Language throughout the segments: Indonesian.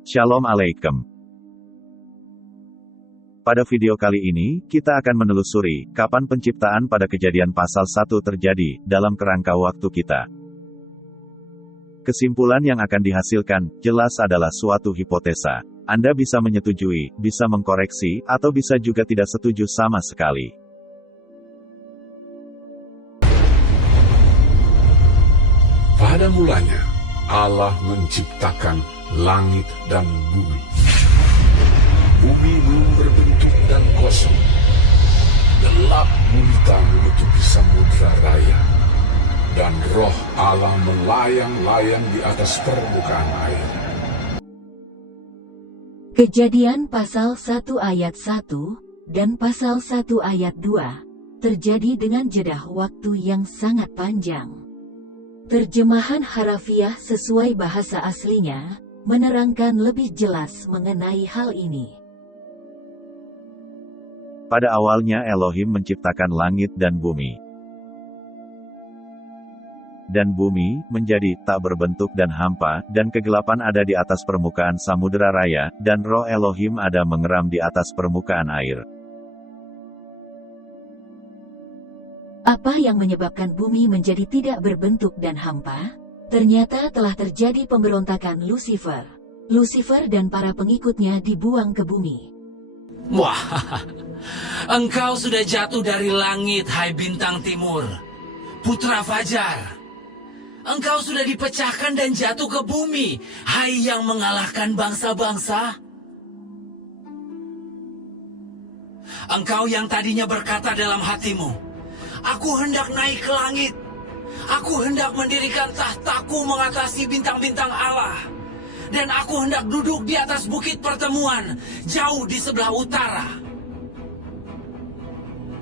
Shalom Alaikum. Pada video kali ini, kita akan menelusuri kapan penciptaan pada Kejadian pasal 1 terjadi dalam kerangka waktu kita. Kesimpulan yang akan dihasilkan jelas adalah suatu hipotesa. Anda bisa menyetujui, bisa mengkoreksi, atau bisa juga tidak setuju sama sekali. Pada mulanya, Allah menciptakan langit dan bumi. Bumi belum berbentuk dan kosong. Gelap gulita menutupi samudra raya. Dan roh Allah melayang-layang di atas permukaan air. Kejadian pasal 1 ayat 1 dan pasal 1 ayat 2 terjadi dengan jeda waktu yang sangat panjang. Terjemahan harafiah sesuai bahasa aslinya menerangkan lebih jelas mengenai hal ini. Pada awalnya Elohim menciptakan langit dan bumi. Dan bumi menjadi tak berbentuk dan hampa, dan kegelapan ada di atas permukaan samudera raya, dan roh Elohim ada mengeram di atas permukaan air. Apa yang menyebabkan bumi menjadi tidak berbentuk dan hampa? Ternyata telah terjadi pemberontakan Lucifer. Lucifer dan para pengikutnya dibuang ke bumi. Wah, engkau sudah jatuh dari langit, hai bintang timur, putra fajar. Engkau sudah dipecahkan dan jatuh ke bumi, hai yang mengalahkan bangsa-bangsa. Engkau yang tadinya berkata dalam hatimu, aku hendak naik ke langit. Aku hendak mendirikan tahtaku mengatasi bintang-bintang Allah. Dan aku hendak duduk di atas bukit pertemuan, jauh di sebelah utara.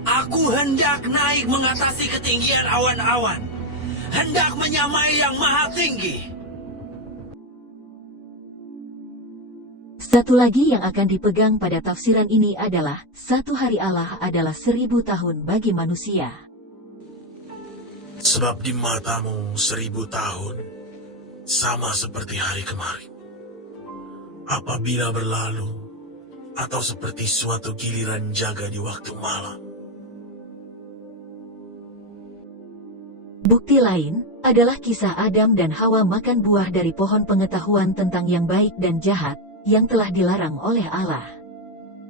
Aku hendak naik mengatasi ketinggian awan-awan. Hendak menyamai yang maha tinggi. Satu lagi yang akan dipegang pada tafsiran ini adalah, satu hari Allah adalah 1000 tahun bagi manusia. Sebab di matamu 1000 tahun sama seperti hari kemarin. Apabila berlalu, atau seperti suatu giliran jaga di waktu malam. Bukti lain adalah kisah Adam dan Hawa makan buah dari pohon pengetahuan tentang yang baik dan jahat, yang telah dilarang oleh Allah.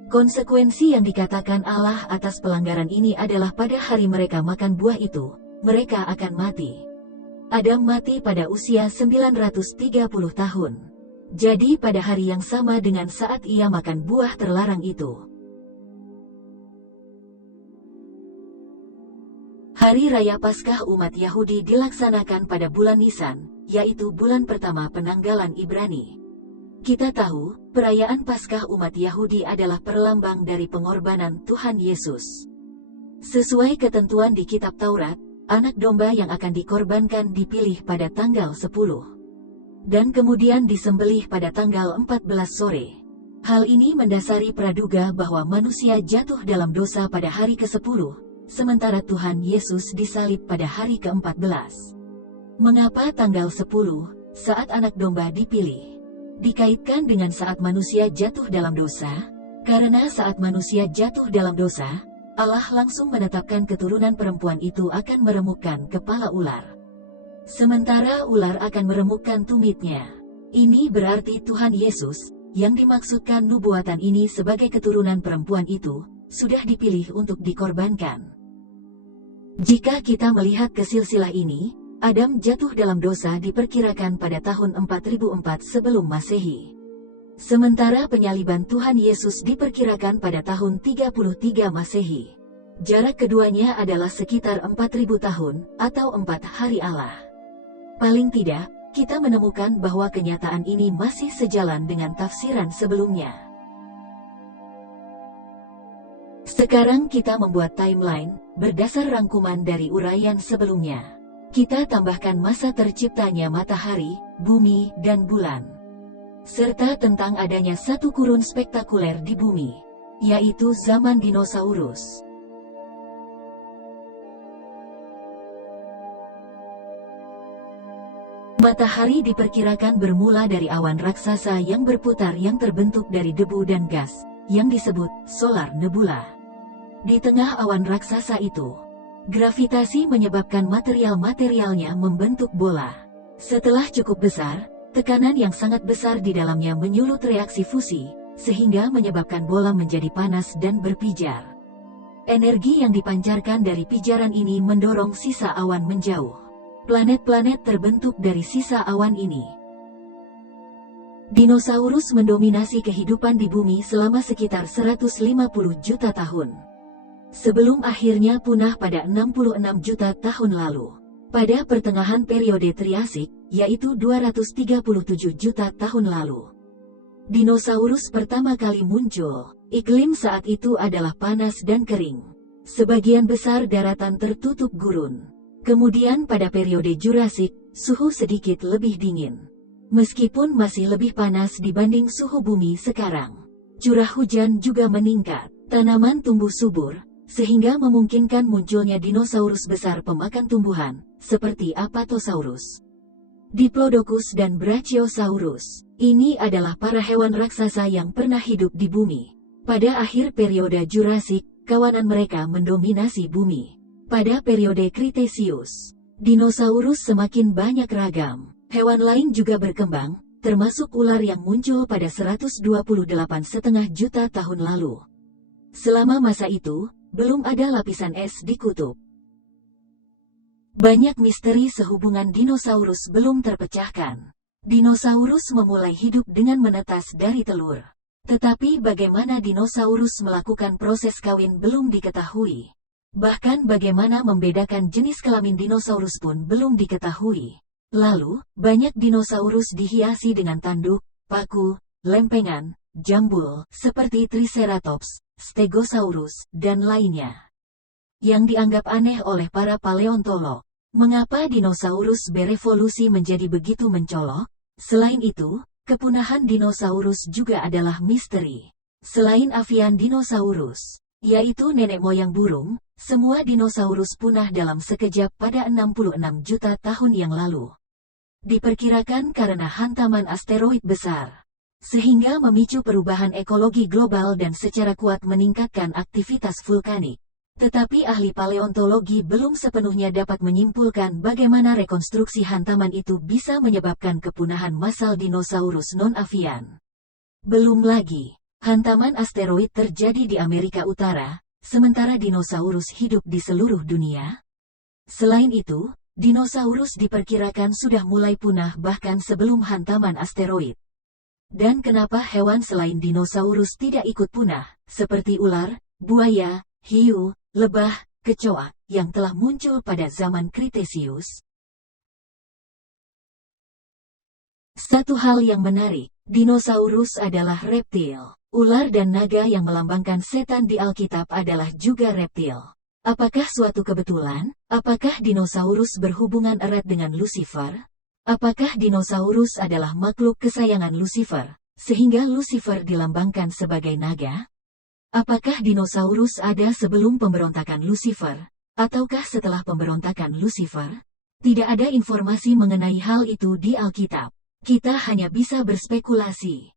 Konsekuensi yang dikatakan Allah atas pelanggaran ini adalah pada hari mereka makan buah itu, mereka akan mati. Adam mati pada usia 930 tahun. Jadi pada hari yang sama dengan saat ia makan buah terlarang itu. Hari Raya Paskah umat Yahudi dilaksanakan pada bulan Nisan, yaitu bulan pertama penanggalan Ibrani. Kita tahu, perayaan Paskah umat Yahudi adalah perlambang dari pengorbanan Tuhan Yesus. Sesuai ketentuan di kitab Taurat, anak domba yang akan dikorbankan dipilih pada tanggal 10. Dan kemudian disembelih pada tanggal 14 sore. Hal ini mendasari praduga bahwa manusia jatuh dalam dosa pada hari ke-10, sementara Tuhan Yesus disalib pada hari ke-14. Mengapa tanggal 10, saat anak domba dipilih, dikaitkan dengan saat manusia jatuh dalam dosa? Karena saat manusia jatuh dalam dosa, Allah langsung menetapkan keturunan perempuan itu akan meremukkan kepala ular. Sementara ular akan meremukkan tumitnya. Ini berarti Tuhan Yesus, yang dimaksudkan nubuatan ini sebagai keturunan perempuan itu, sudah dipilih untuk dikorbankan. Jika kita melihat ke silsilah ini, Adam jatuh dalam dosa diperkirakan pada tahun 4004 sebelum Masehi. Sementara penyaliban Tuhan Yesus diperkirakan pada tahun 33 Masehi. Jarak keduanya adalah sekitar 4000 tahun, atau 4 hari Allah. Paling tidak, kita menemukan bahwa kenyataan ini masih sejalan dengan tafsiran sebelumnya. Sekarang kita membuat timeline, berdasar rangkuman dari uraian sebelumnya. Kita tambahkan masa terciptanya matahari, bumi, dan bulan. Serta tentang adanya satu kurun spektakuler di bumi, yaitu zaman dinosaurus. Matahari diperkirakan bermula dari awan raksasa yang berputar yang terbentuk dari debu dan gas, yang disebut solar nebula. Di tengah awan raksasa itu, gravitasi menyebabkan material-materialnya membentuk bola. Setelah cukup besar, tekanan yang sangat besar di dalamnya menyulut reaksi fusi, sehingga menyebabkan bola menjadi panas dan berpijar. Energi yang dipancarkan dari pijaran ini mendorong sisa awan menjauh. Planet-planet terbentuk dari sisa awan ini. Dinosaurus mendominasi kehidupan di bumi selama sekitar 150 juta tahun. Sebelum akhirnya punah pada 66 juta tahun lalu. Pada pertengahan periode Triasik, yaitu 237 juta tahun lalu. Dinosaurus pertama kali muncul. Iklim saat itu adalah panas dan kering. Sebagian besar daratan tertutup gurun. Kemudian pada periode Jurasik, suhu sedikit lebih dingin. Meskipun masih lebih panas dibanding suhu bumi sekarang. Curah hujan juga meningkat, tanaman tumbuh subur, sehingga memungkinkan munculnya dinosaurus besar pemakan tumbuhan, seperti Apatosaurus, Diplodocus dan Brachiosaurus. Ini adalah para hewan raksasa yang pernah hidup di bumi. Pada akhir periode Jurasik, kawanan mereka mendominasi bumi. Pada periode Cretaceous, dinosaurus semakin banyak ragam. Hewan lain juga berkembang, termasuk ular yang muncul pada 128,5 juta tahun lalu. Selama masa itu, belum ada lapisan es di kutub. Banyak misteri sehubungan dinosaurus belum terpecahkan. Dinosaurus memulai hidup dengan menetas dari telur. Tetapi bagaimana dinosaurus melakukan proses kawin belum diketahui. Bahkan bagaimana membedakan jenis kelamin dinosaurus pun belum diketahui. Lalu, banyak dinosaurus dihiasi dengan tanduk, paku, lempengan, jambul, seperti Triceratops, Stegosaurus, dan lainnya. Yang dianggap aneh oleh para paleontolog. Mengapa dinosaurus berevolusi menjadi begitu mencolok? Selain itu, kepunahan dinosaurus juga adalah misteri. Selain avian dinosaurus, yaitu nenek moyang burung, semua dinosaurus punah dalam sekejap pada 66 juta tahun yang lalu. Diperkirakan karena hantaman asteroid besar, sehingga memicu perubahan ekologi global dan secara kuat meningkatkan aktivitas vulkanik. Tetapi ahli paleontologi belum sepenuhnya dapat menyimpulkan bagaimana rekonstruksi hantaman itu bisa menyebabkan kepunahan massal dinosaurus non-avian. Belum lagi, hantaman asteroid terjadi di Amerika Utara, sementara dinosaurus hidup di seluruh dunia. Selain itu, dinosaurus diperkirakan sudah mulai punah bahkan sebelum hantaman asteroid. Dan kenapa hewan selain dinosaurus tidak ikut punah, seperti ular, buaya, hiu, lebah, kecoa, yang telah muncul pada zaman Cretaceous? Satu hal yang menarik, dinosaurus adalah reptil. Ular dan naga yang melambangkan setan di Alkitab adalah juga reptil. Apakah suatu kebetulan? Apakah dinosaurus berhubungan erat dengan Lucifer? Apakah dinosaurus adalah makhluk kesayangan Lucifer, sehingga Lucifer dilambangkan sebagai naga? Apakah dinosaurus ada sebelum pemberontakan Lucifer, ataukah setelah pemberontakan Lucifer? Tidak ada informasi mengenai hal itu di Alkitab. Kita hanya bisa berspekulasi.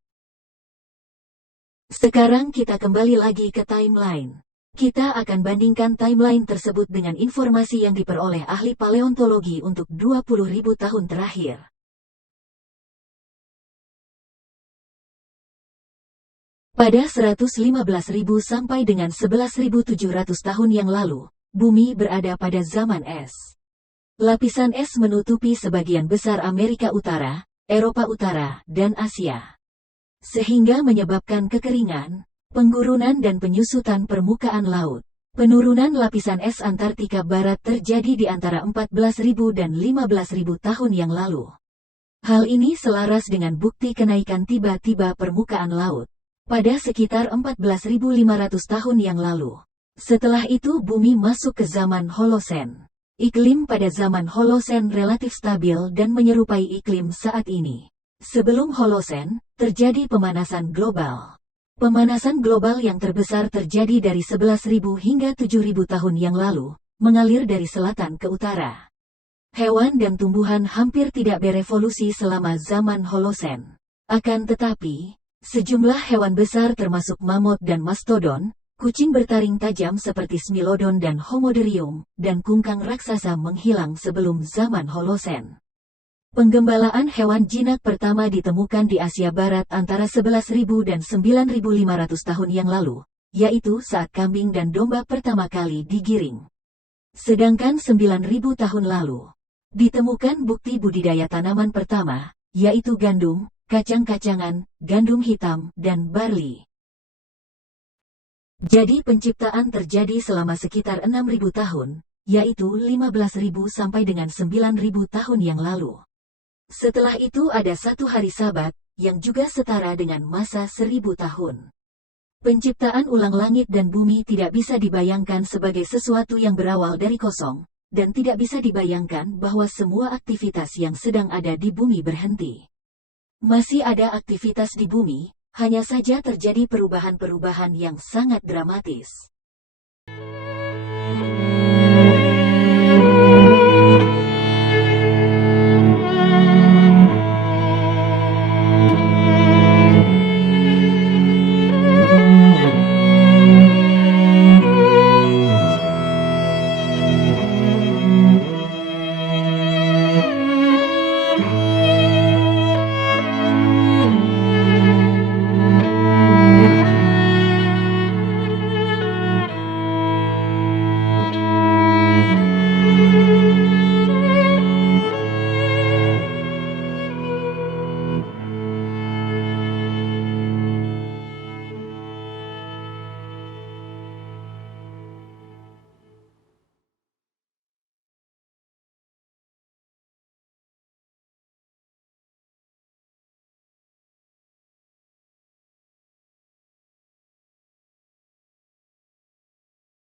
Sekarang kita kembali lagi ke timeline. Kita akan bandingkan timeline tersebut dengan informasi yang diperoleh ahli paleontologi untuk 20.000 tahun terakhir. Pada 115.000 sampai dengan 11.700 tahun yang lalu, bumi berada pada zaman es. Lapisan es menutupi sebagian besar Amerika Utara, Eropa Utara, dan Asia. Sehingga menyebabkan kekeringan, penggurunan dan penyusutan permukaan laut. Penurunan lapisan es Antartika Barat terjadi di antara 14.000 dan 15.000 tahun yang lalu. Hal ini selaras dengan bukti kenaikan tiba-tiba permukaan laut pada sekitar 14.500 tahun yang lalu. Setelah itu bumi masuk ke zaman Holosen. Iklim pada zaman Holosen relatif stabil dan menyerupai iklim saat ini. Sebelum Holosen, terjadi pemanasan global. Pemanasan global yang terbesar terjadi dari 11.000 hingga 7.000 tahun yang lalu, mengalir dari selatan ke utara. Hewan dan tumbuhan hampir tidak berevolusi selama zaman Holosen. Akan tetapi, sejumlah hewan besar termasuk mamut dan mastodon, kucing bertaring tajam seperti Smilodon dan Homoderium, dan kungkang raksasa menghilang sebelum zaman Holosen. Penggembalaan hewan jinak pertama ditemukan di Asia Barat antara 11.000 dan 9.500 tahun yang lalu, yaitu saat kambing dan domba pertama kali digiring. Sedangkan 9.000 tahun lalu, ditemukan bukti budidaya tanaman pertama, yaitu gandum, kacang-kacangan, gandum hitam, dan barley. Jadi penciptaan terjadi selama sekitar 6.000 tahun, yaitu 15.000 sampai dengan 9.000 tahun yang lalu. Setelah itu ada satu hari Sabat, yang juga setara dengan masa 1.000 tahun. Penciptaan ulang langit dan bumi tidak bisa dibayangkan sebagai sesuatu yang berawal dari kosong, dan tidak bisa dibayangkan bahwa semua aktivitas yang sedang ada di bumi berhenti. Masih ada aktivitas di bumi, hanya saja terjadi perubahan-perubahan yang sangat dramatis.